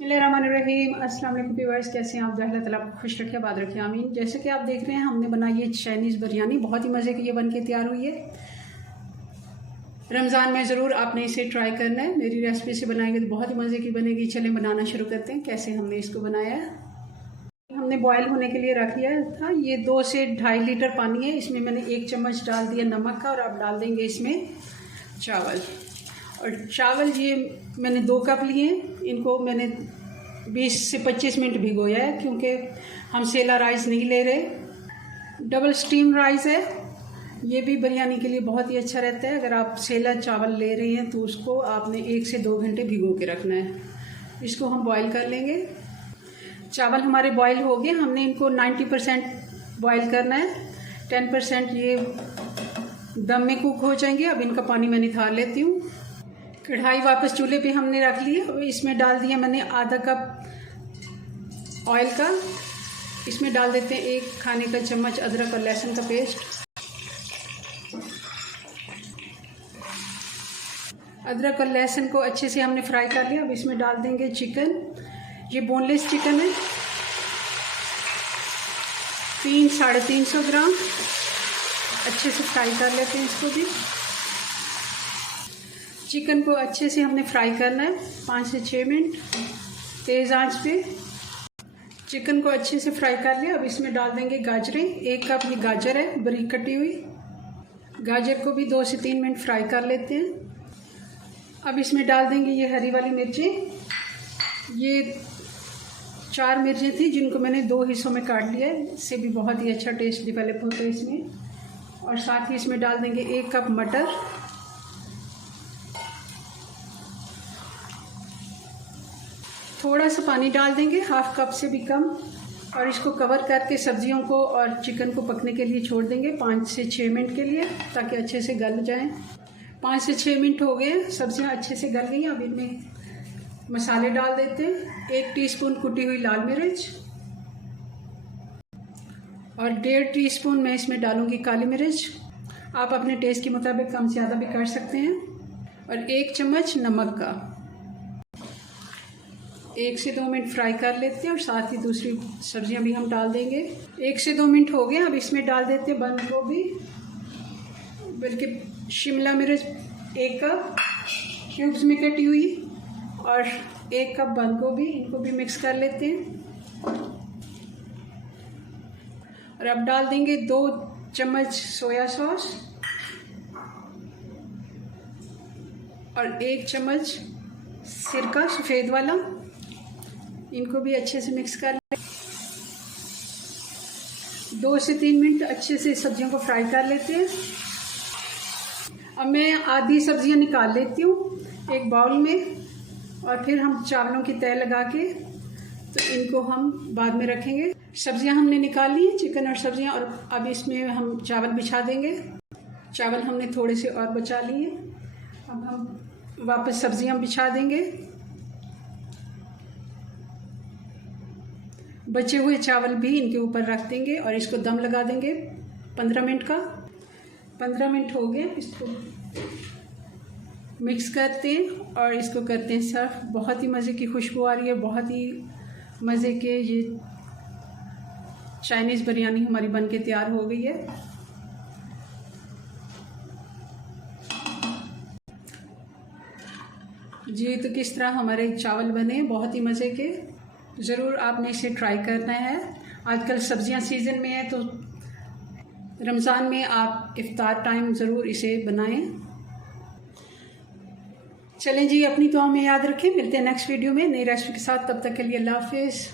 बिस्मिल्लाहिर्रहमानिर्रहीम। अस्सलाम वालेकुम व्यूअर्स, कैसे हैं आप? अल्लाह ताला आपको खुश रखे, आबाद रखे, आमीन। जैसे कि आप देख रहे हैं, हमने बनाई है चाइनीज़ बिरयानी। बहुत ही मज़े की ये बन के तैयार हुई है। रमज़ान में ज़रूर आपने इसे ट्राई करना है। मेरी रेसिपी से बनाएंगे तो बहुत ही मज़े की बनेगी। चलें बनाना शुरू करते हैं। कैसे हमने इसको बनाया है, हमने बॉयल होने के लिए रख लिया था। ये 2 से 2.5 लीटर पानी है। इसमें मैंने 1 चम्मच डाल दिया नमक का, और अब डाल देंगे इसमें चावल। और चावल ये मैंने 2 कप लिए हैं। इनको मैंने 20 से 25 मिनट भिगोया है, क्योंकि हम सेला राइस नहीं ले रहे। डबल स्टीम राइस है। ये भी बिरयानी के लिए बहुत ही अच्छा रहता है। अगर आप सेला चावल ले रहे हैं तो उसको आपने 1 से 2 घंटे भिगो के रखना है। इसको हम बॉईल कर लेंगे। चावल हमारे बॉईल हो गए। हमने इनको 90% बॉईल करना है। 10% ये दम में कुक हो जाएंगे। अब इनका पानी मैं निथार लेती हूँ। कढ़ाई वापस चूल्हे पे हमने रख ली है। इसमें डाल दिया मैंने आधा कप ऑयल का। इसमें डाल देते हैं 1 खाने का चम्मच अदरक और लहसुन का पेस्ट। अदरक और लहसुन को अच्छे से हमने फ्राई कर लिया। अब इसमें डाल देंगे चिकन। ये बोनलेस चिकन है, 300-350 ग्राम। अच्छे से फ्राई कर लेते हैं इसको भी। चिकन को अच्छे से हमने फ्राई करना है 5 से 6 मिनट तेज़ आंच पे। चिकन को अच्छे से फ्राई कर लिया। अब इसमें डाल देंगे गाजरें। 1 कप ये गाजर है, बारीक कटी हुई। गाजर को भी 2 से 3 मिनट फ्राई कर लेते हैं। अब इसमें डाल देंगे ये हरी वाली मिर्चें। ये 4 मिर्चें थी, जिनको मैंने 2 हिस्सों में काट लिया है। इससे भी बहुत ही अच्छा टेस्ट डिवेलप होता है इसमें। और साथ ही इसमें डाल देंगे 1 कप मटर। थोड़ा सा पानी डाल देंगे, 1/2 कप से भी कम। और इसको कवर करके सब्जियों को और चिकन को पकने के लिए छोड़ देंगे 5 से 6 मिनट के लिए, ताकि अच्छे से गल जाएं। 5 से 6 मिनट हो गए, सब्जियां अच्छे से गल गई। अब इनमें मसाले डाल देते हैं। 1 टीस्पून कुटी हुई लाल मिर्च, और 1.5 टीस्पून मैं इसमें डालूंगी काली मिर्च। आप अपने टेस्ट के मुताबिक कम ज़्यादा भी कर सकते हैं। और 1 चम्मच नमक का। 1 से 2 मिनट फ्राई कर लेते हैं। और साथ ही दूसरी सब्जियां भी हम डाल देंगे। 1 से 2 मिनट हो गए। अब इसमें डाल देते हैं बंद गोभी, बल्कि शिमला मिर्च 1 कप क्यूब्स में कटी हुई, और 1 कप बंद गोभी। इनको भी मिक्स कर लेते हैं। और अब डाल देंगे 2 चम्मच सोया सॉस, और 1 चम्मच सिरका सफ़ेद वाला। इनको भी अच्छे से मिक्स कर लें। 2 से 3 मिनट अच्छे से सब्जियों को फ्राई कर लेते हैं। अब मैं आधी सब्जियां निकाल लेती हूँ एक बाउल में, और फिर हम चावलों की तह लगा के तो इनको हम बाद में रखेंगे। सब्जियां हमने निकाल ली हैं, चिकन और सब्जियां। और अब इसमें हम चावल बिछा देंगे। चावल हमने थोड़े से और बचा लिए। अब हम वापस सब्जियां बिछा देंगे। बचे हुए चावल भी इनके ऊपर रख देंगे, और इसको दम लगा देंगे 15 मिनट का। 15 मिनट हो गए। इसको मिक्स करते हैं और इसको करते हैं सर्व। बहुत ही मज़े की खुशबू आ रही है। बहुत ही मज़े के ये चाइनीज़ बिरयानी हमारी बन के तैयार हो गई है। जी, तो किस तरह हमारे चावल बने, बहुत ही मज़े के। ज़रूर आपने इसे ट्राई करना है। आजकल सब्जियां सीज़न में है, तो रमज़ान में आप इफ्तार टाइम ज़रूर इसे बनाएं। चलें जी, अपनी दुआ में याद रखें। मिलते हैं नेक्स्ट वीडियो में नई रेसिपी के साथ। तब तक के लिए अल्लाह हाफिज़।